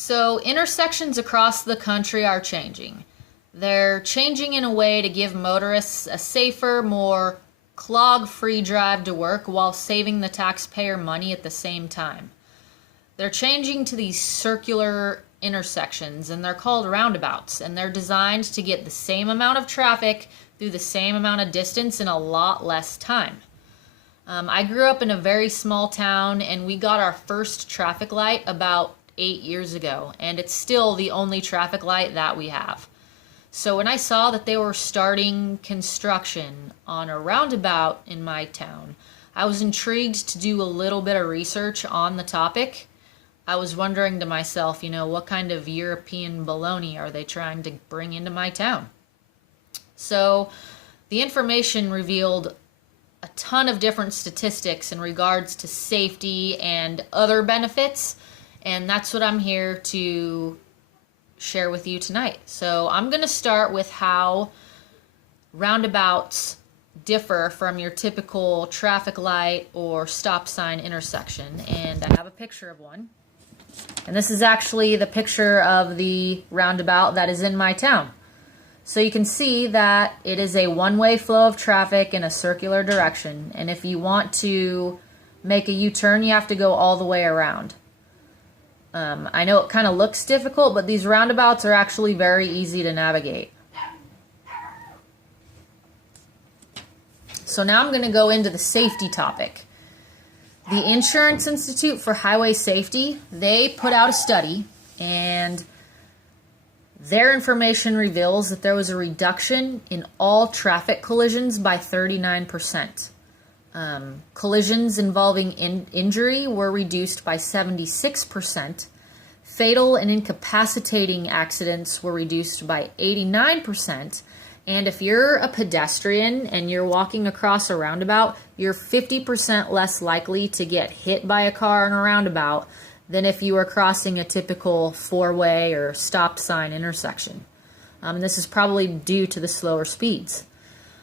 So intersections across the country are changing. They're changing in a way to give motorists a safer, more clog-free drive to work while saving the taxpayer money at the same time. They're changing to these circular intersections, and they're called roundabouts, and they're designed to get the same amount of traffic through the same amount of distance in a lot less time. I grew up in a very small town, and we got our first traffic light about 8 years ago, and it's still the only traffic light that we have. So when I saw that they were starting construction on a roundabout in my town, I was intrigued to do a little bit of research on the topic. I was wondering to myself, what kind of European baloney are they trying to bring into my town? So the information revealed a ton of different statistics in regards to safety and other benefits, and that's what I'm here to share with you tonight. So I'm going to start with how roundabouts differ from your typical traffic light or stop sign intersection, and I have a picture of one. And this is actually the picture of the roundabout that is in my town. So you can see that it is a one-way flow of traffic in a circular direction, and if you want to make a U-turn, you have to go all the way around. I know it kind of looks difficult, but these roundabouts are actually very easy to navigate. So now I'm going to go into the safety topic. The Insurance Institute for Highway Safety, they put out a study, and their information reveals that there was a reduction in all traffic collisions by 39%. Collisions involving injury were reduced by 76%. Fatal and incapacitating accidents were reduced by 89%. And if you're a pedestrian and you're walking across a roundabout, you're 50% less likely to get hit by a car in a roundabout than if you were crossing a typical four-way or stop sign intersection. This is probably due to the slower speeds.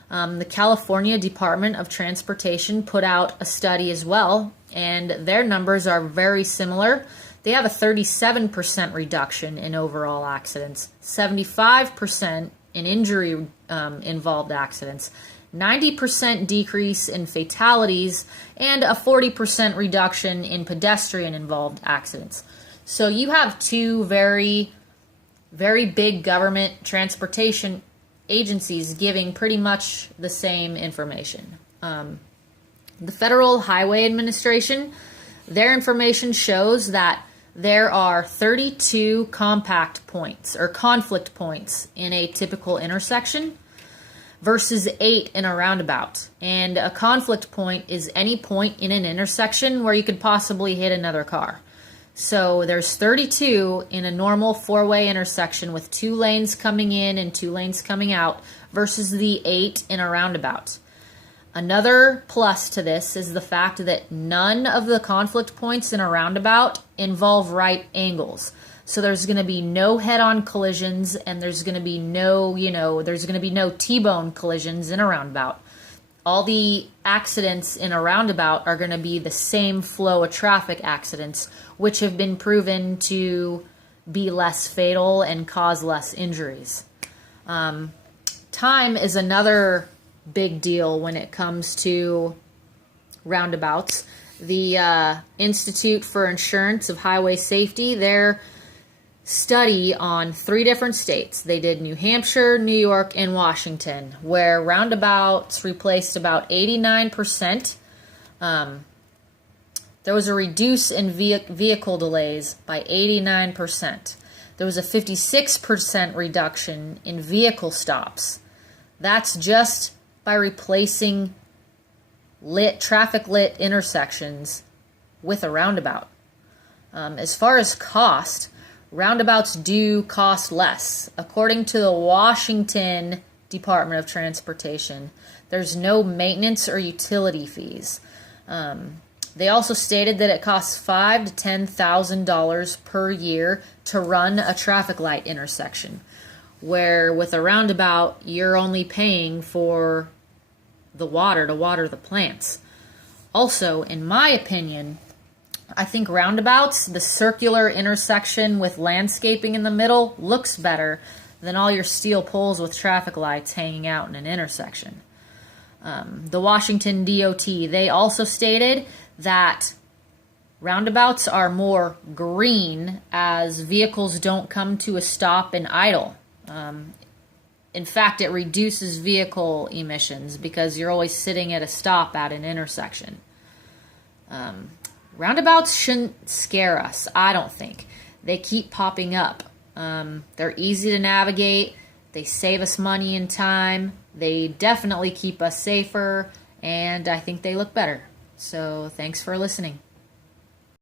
The California Department of Transportation put out a study as well, and their numbers are very similar. They have a 37% reduction in overall accidents, 75% in injury involved accidents, 90% decrease in fatalities, and a 40% reduction in pedestrian involved accidents. So you have two very, very big government transportation agencies giving pretty much the same information. The Federal Highway Administration, their information shows that there are 32 compact points or conflict points in a typical intersection versus 8 in a roundabout. And a conflict point is any point in an intersection where you could possibly hit another car. So there's 32 in a normal four-way intersection with 2 lanes coming in and 2 lanes coming out versus the 8 in a roundabout. Another plus to this is the fact that none of the conflict points in a roundabout involve right angles. So there's going to be no head-on collisions, and there's going to be no, there's going to be no T-bone collisions in a roundabout. All the accidents in a roundabout are going to be the same flow of traffic accidents, which have been proven to be less fatal and cause less injuries. Time is another big deal when it comes to roundabouts. The Institute for Insurance of Highway Safety, their study on 3 different states. They did New Hampshire, New York, and Washington, where roundabouts replaced about 89%. There was a reduce in vehicle delays by 89%. There was a 56% reduction in vehicle stops. That's just by replacing traffic lit intersections with a roundabout. As far as cost, roundabouts do cost less. According to the Washington Department of Transportation, there's no maintenance or utility fees. They also stated that it costs $5,000 to $10,000 per year to run a traffic light intersection, where with a roundabout, you're only paying for the water to water the plants. Also, in my opinion, I think roundabouts, the circular intersection with landscaping in the middle, looks better than all your steel poles with traffic lights hanging out in an intersection. The Washington DOT, they also stated that roundabouts are more green as vehicles don't come to a stop and idle. In fact, it reduces vehicle emissions because you're always sitting at a stop at an intersection. Roundabouts shouldn't scare us, I don't think. They keep popping up. They're easy to navigate. They save us money and time. They definitely keep us safer, and I think they look better. So thanks for listening.